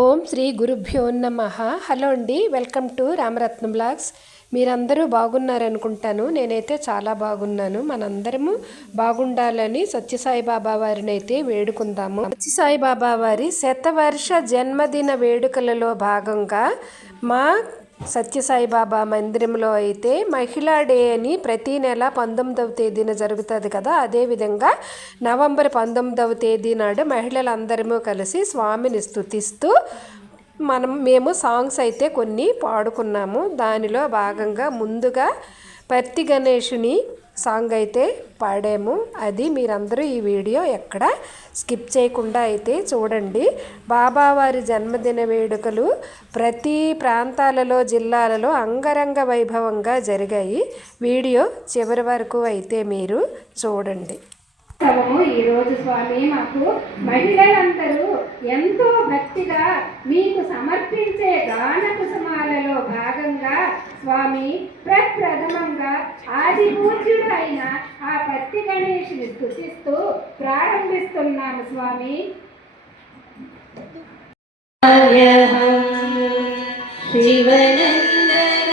ఓం శ్రీ గురుభ్యో నమః. హలో అండి, వెల్కమ్ టు రామరత్నం బ్లాగ్స్. మీరందరూ బాగున్నారనుకుంటాను. నేనైతే చాలా బాగున్నాను. మనందరము బాగుండాలని సత్యసాయిబాబా వారిని అయితే వేడుకుందాము. సత్యసాయిబాబా వారి శతవర్ష జన్మదిన వేడుకలలో భాగంగా మా సత్యసాయిబాబా మందిరంలో అయితే మహిళా డే అని ప్రతీ నెల 19వ తేదీన జరుగుతుంది కదా. అదేవిధంగా నవంబర్ 19వ తేదీ నాడు మహిళలందరము కలిసి స్వామిని స్తుతిస్తూ మేము సాంగ్స్ అయితే కొన్ని పాడుకున్నాము. దానిలో భాగంగా ముందుగా పర్తి గణేషుని సాంగ్ అయితే పాడాము. అది మీరందరూ ఈ వీడియో ఎక్కడ స్కిప్ చేయకుండా అయితే చూడండి. బాబావారి జన్మదిన వేడుకలు ప్రతి ప్రాంతాలలో జిల్లాలలో అంగరంగ వైభవంగా జరిగాయి. వీడియో చివరి వరకు అయితే మీరు చూడండి. ఈరోజు స్వామి మాకు మహిళలందరూ ఎంతో భక్తిగా మీకు సమర్పించే గాన కుసుమాలలో భాగంగా స్వామి ప్రప్రథమంగా ఆది పూజ్యుడు అయిన ఆ పత్తి గణేషుని స్తుతిస్తూ ప్రారంభిస్తున్నాము స్వామి. शिवनन्दना